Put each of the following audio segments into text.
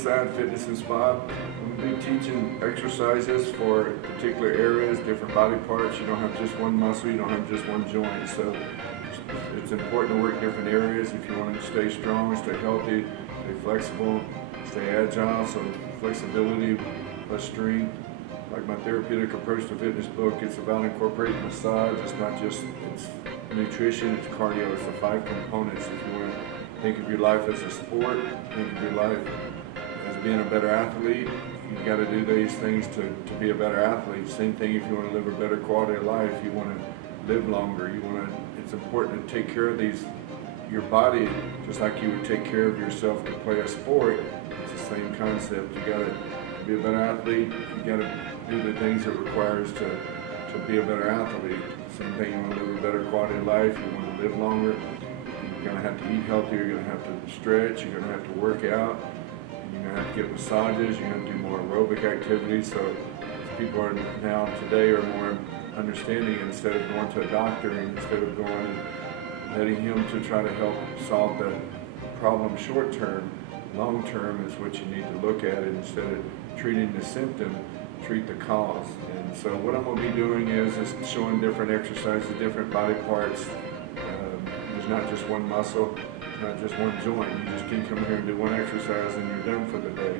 Inside Fitness and Spa. I'm going to be teaching exercises for particular areas, different body parts. You don't have just one muscle, you don't have just one joint. So it's important to work different areas if you want to stay strong, stay healthy, stay flexible, stay agile. So flexibility plus strength. Like my Therapeutic Approach to Fitness book, it's about incorporating massage. It's not just it's nutrition, it's cardio. It's the 5 components. If you want to think of your life as a sport, think of your life as being a better athlete, you've got to do these things to be a better athlete. Same thing if you want to live a better quality of life, you want to live longer, it's important to take care of your body just like you would take care of yourself to play a sport. It's the same concept. You got to be a better athlete, you got to do the things it requires to be a better athlete. Same thing, you want to live a better quality of life, you want to live longer, you're going to have to eat healthier, you're going to have to stretch, you're going to have to work out, you're going to have to get massages, you're going to do more aerobic activities. So people are now today are more understanding. Instead of going to a doctor, and instead of going and letting him to try to help solve the problem short term, long term is what you need to look at. It instead of treating the symptom, treat the cause. And so what I'm going to be doing is showing different exercises, different body parts. There's not just one muscle, not just one joint. You just can't come here and do one exercise and you're done for the day.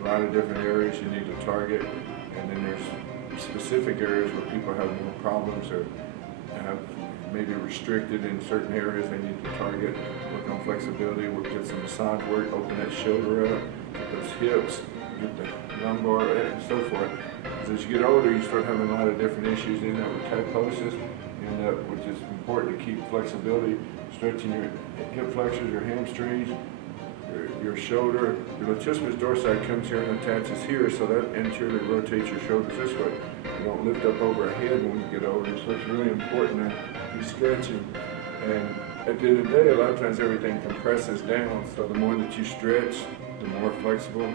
A lot of different areas you need to target, and then there's specific areas where people have more problems or have maybe restricted in certain areas they need to target, work on flexibility, get some massage work, open that shoulder up, get those hips, get the lumbar, and so forth. As you get older, you start having a lot of different issues in that with kyphosis, which is important to keep flexibility, stretching your hip flexors, your hamstrings, your shoulder. Your latissimus dorsi comes here and attaches here, so that anteriorly rotates your shoulders this way. You don't lift up overhead when you get older, so it's really important to be stretching. And at the end of the day, a lot of times everything compresses down, so the more that you stretch, the more flexible,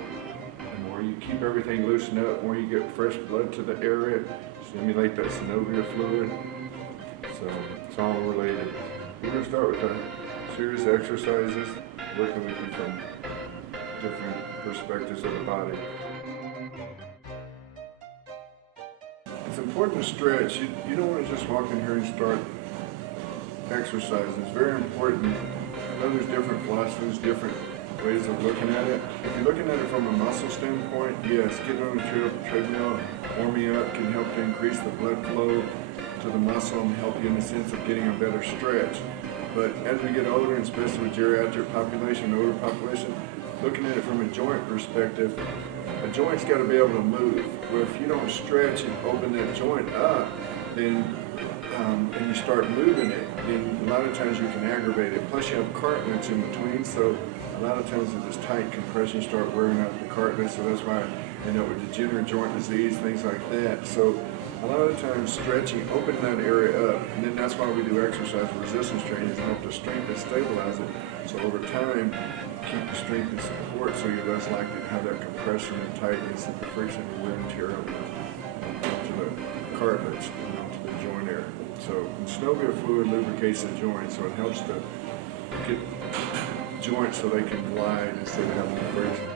the more you keep everything loosened up, the more you get fresh blood to the area, stimulate that synovial fluid. So it's all related. We're going to start with a series of exercises, working with you from different perspectives of the body. It's important to stretch. You don't want to just walk in here and start exercising. It's very important. I know there's different philosophies, different ways of looking at it. If you're looking at it from a muscle standpoint, yes, getting on the treadmill, warming up can help to increase the blood flow to the muscle and help you in the sense of getting a better stretch. But as we get older, and especially with geriatric population, older population, looking at it from a joint perspective, a joint's got to be able to move. Well, if you don't stretch and open that joint up, then and you start moving it, then a lot of times you can aggravate it. Plus you have cartilage in between, so a lot of times with this tight compression, you start wearing out the cartilage, so that's why I end up with degenerative joint disease, things like that. So a lot of times stretching, opening that area up, and then that's why we do exercise resistance training to help the strength and stabilize it. So over time, keep the strength and support so you're less likely to have that compression and tightness and the friction and wear and tear onto the cartilage and onto the joint area. So synovial fluid lubricates the joint, so it helps to get joints so they can glide instead of having friction.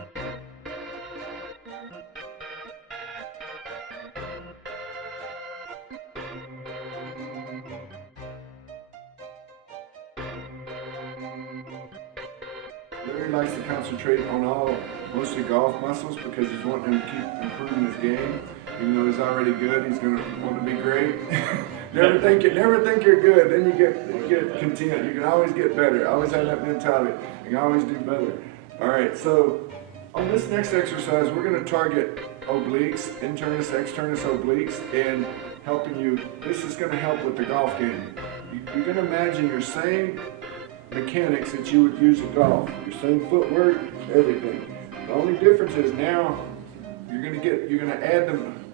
Larry likes to concentrate on mostly golf muscles because he's wanting him to keep improving his game. Even though he's already good, he's going to want to be great. never think you're good, then you get content. You can always get better. Always have that mentality. You can always do better. All right, so on this next exercise, we're going to target obliques, internus, externus obliques, and helping you. This is going to help with the golf game. You're going to imagine your same mechanics that you would use at golf, your same footwork, everything. The only difference is now you're going to add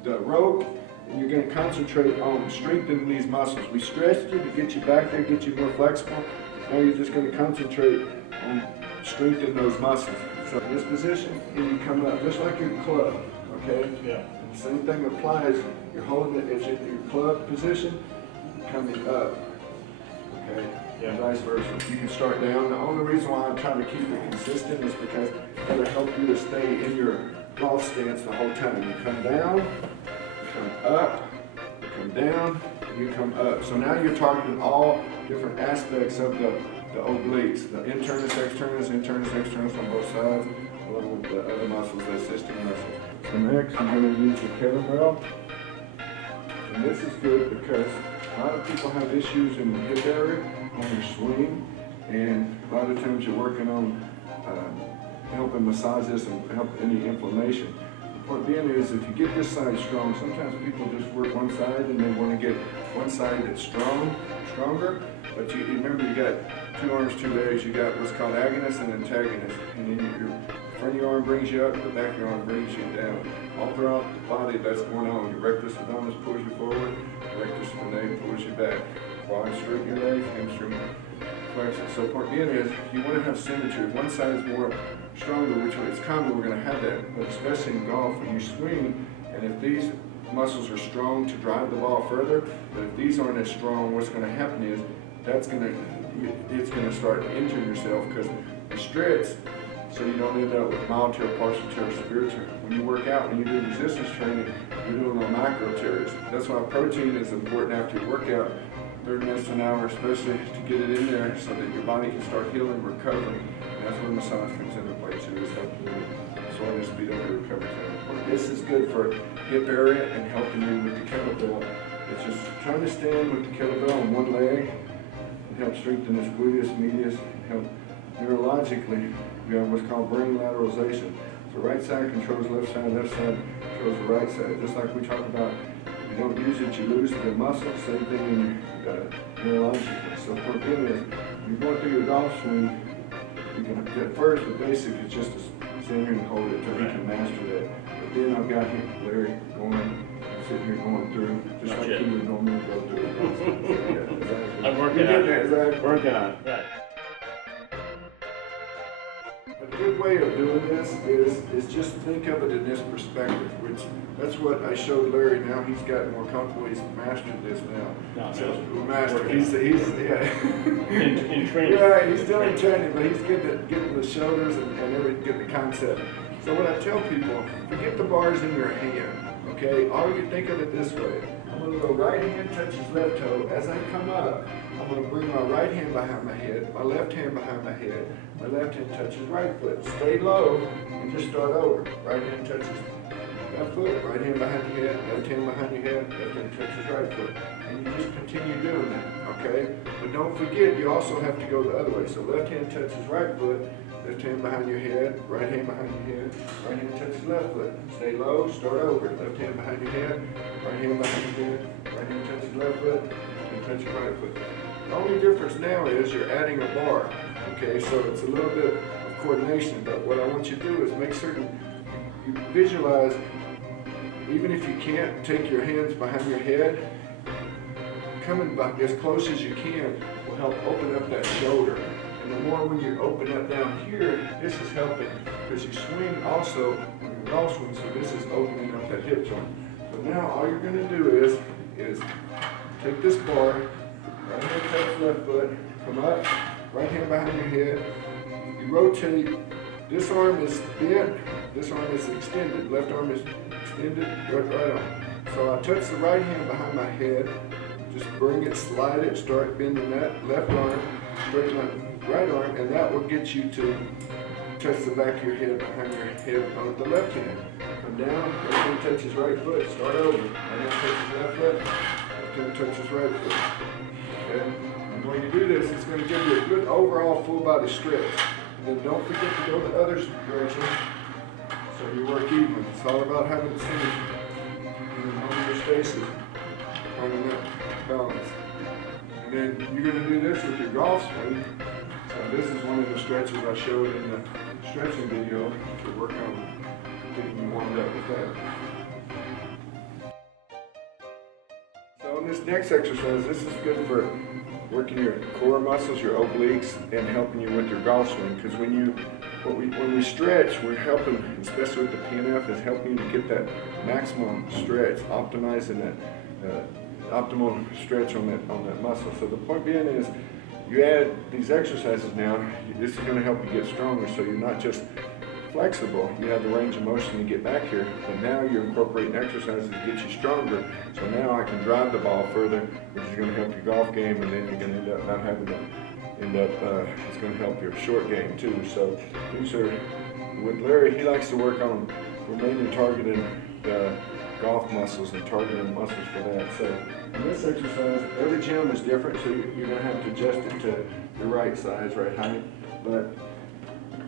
the rope, and you're going to concentrate on strengthening these muscles. We stretched you to get you back there, get you more flexible. Now you're just going to concentrate on strengthening those muscles. So in this position, and you come up just like your club, okay? Yeah. And the same thing applies. You're holding it as in your club position, coming up. okay? Yeah. And vice versa. You can start down. The only reason why I'm trying to keep it consistent is because it'll help you to stay in your golf stance the whole time. You come down, you come up, you come down, and you come up. So now you're targeting all different aspects of the obliques, the internus, externus on both sides, along with the other muscles, the assisting muscles. So next, I'm going to use the kettlebell. And this is good because a lot of people have issues in the hip area on your swing, and a lot of times you're working on helping massage this and help any inflammation. The point being is, if you get this side strong, sometimes people just work one side and they want to get one side that's stronger, but you remember you got two arms, two legs, you got what's called agonist and antagonist, and then your front of your arm brings you up, the back of your arm brings you down. All throughout the body that's going on. Your rectus abdominis pulls you forward, rectus spinae pulls you back. Quad straighten your legs, hamstring flex it. So point being is, you want to have symmetry. If one side is more stronger, which it's common, we're going to have that, but especially in golf, when you swing, and if these muscles are strong to drive the ball further, but if these aren't as strong, what's going to happen is, it's going to start injuring yourself because you stretch, so you don't end up with mild tear, partial tear, severe tear. When you work out, when you do resistance training, you're doing on micro tears. That's why protein is important after your workout, 30 minutes to an hour, especially to get it in there so that your body can start healing, recovering. And that's where massage comes into play too, is helping you sort of speed up your recovery time. This is good for hip area and helping you with the kettlebell. It's just trying to stand with the kettlebell on one leg and help strengthen this gluteus medius and help neurologically. We have what's called brain lateralization. So right side controls left side controls the right side. Just like we talk about, if you don't use it, you lose the muscle. Same thing in neurologically. So what it is, when you're going through your golf swing, you can, at first, the basic is just to stand here and hold it until you can master that. But then I've got Larry going, sitting here going through, just like he would normally go through. Yeah, exactly. I'm working on it. Exactly. Working on it. Right. A good way of doing this is just think of it in this perspective, which that's what I showed Larry. Now he's gotten more comfortable. He's mastered this now. No, So mastered. He's yeah. In training. Yeah, he's still in training, but he's getting the shoulders and everything, getting the concept. So what I tell people, forget the bars in your hand. Okay, all you think of it this way. I'm going to go right hand touches left toe. As I come up, I'm going to bring my right hand behind my head, my left hand behind my head. My left hand touches right foot. Stay low and just start over. Right hand touches left foot, right hand behind your head, left hand behind your head, left hand touches right foot. And you just continue doing that, okay? But don't forget, you also have to go the other way. So left hand touches right foot, left hand behind your head, right hand behind your head, right hand touches left foot. Stay low, start over. Left hand behind your head, right hand behind your head, right hand touches left foot, and touches right foot. The only difference now is you're adding a bar, okay? So it's a little bit of coordination, but what I want you to do is make certain you visualize, even if you can't take your hands behind your head, coming back as close as you can will help open up that shoulder. And the more when you open up down here, this is helping because you swing also when you golf swing, so this is opening up that hip joint. So now all you're going to do is take this bar, right hand touch left foot, come up, right hand behind your head, you rotate, this arm is bent, this arm is extended, left arm is extended, right arm. So I touch the right hand behind my head, just bring it, slide it, start bending that left arm, straighten my right arm, and that will get you to touch the back of your head behind your head on the left hand. Come down, left hand touches right foot, start over. Right hand touches left foot, left hand touches right foot. Okay? And when you do this, it's going to give you a good overall full body stretch. And then don't forget to go the other direction so you work even. It's all about having synergy and homeostasis, finding that balance. And then you're going to do this with your golf swing. So this is one of the stretches I showed in the stretching video to work on getting you warmed up with that. So in this next exercise, this is good for working your core muscles, your obliques, and helping you with your golf swing. Because when we stretch, we're helping, especially with the PNF, is helping you to get that maximum stretch, optimizing that optimal stretch on that muscle. So the point being is, you add these exercises now, this is going to help you get stronger, so you're not just flexible, you have the range of motion to get back here, but now you're incorporating exercises to get you stronger. So now I can drive the ball further, which is going to help your golf game, and then you're going to end up not having to it's going to help your short game too. So these are, with Larry, he likes to work on remaining targeting the golf muscles and targeting muscles for that. So in this exercise, every gym is different, so you're going to have to adjust it to the right size, right height. But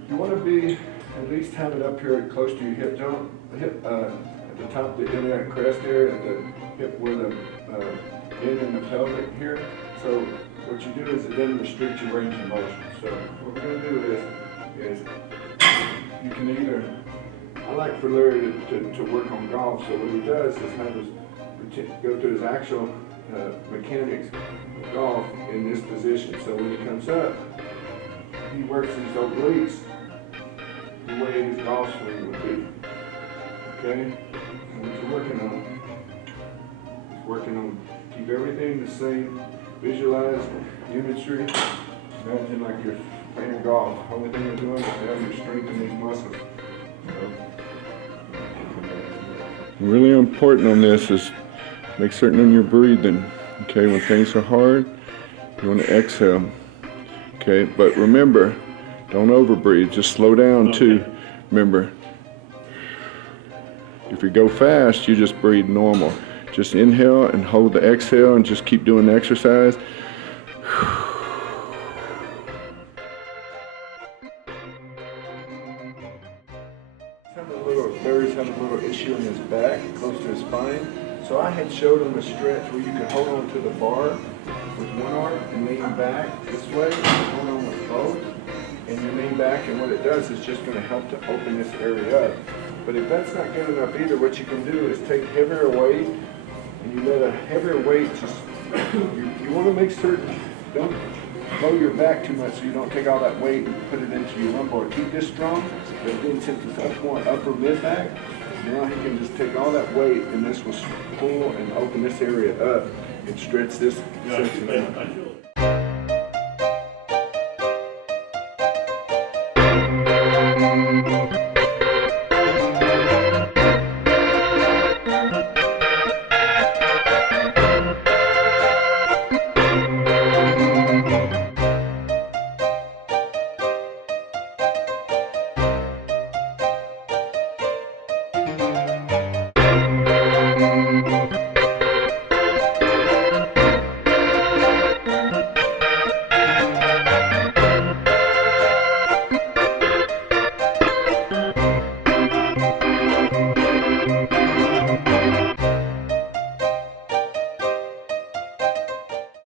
you want to be, at least have it up here close to your hip joint, at the top of the iliac crest here, at the hip where the end in the pelvic here. So what you do is it doesn't restrict your range of motion. So what we're going to do is you can either, I like for Larry to work on golf, so what he does is have us go to his actual mechanics of golf in this position. So when he comes up, he works his obliques the way his golf swing would be. Okay? And what you're working on, keep everything the same. Visualize imagery. Imagine like you're playing golf. Only thing you're doing is having you strengthen these muscles. Really important on this is make certain on your breathing. Okay, when things are hard, you want to exhale. Okay, but remember, don't overbreathe. Just slow down too. Remember, if you go fast, you just breathe normal. Just inhale and hold the exhale and just keep doing the exercise. Larry's having a little issue in his back, close to his spine. So I had showed him a stretch where you could hold on to the bar with one arm and lean back this way, hold on with both, and you lean back, and what it does is just going to help to open this area up. But if that's not good enough either, what you can do is take heavier weight, and you let a heavier weight just, you want to make certain, don't lower your back too much so you don't take all that weight and put it into your lumbar. Keep this strong, but then since it's up more upper mid-back, now he can just take all that weight and this will pull and open this area up and stretch this section out.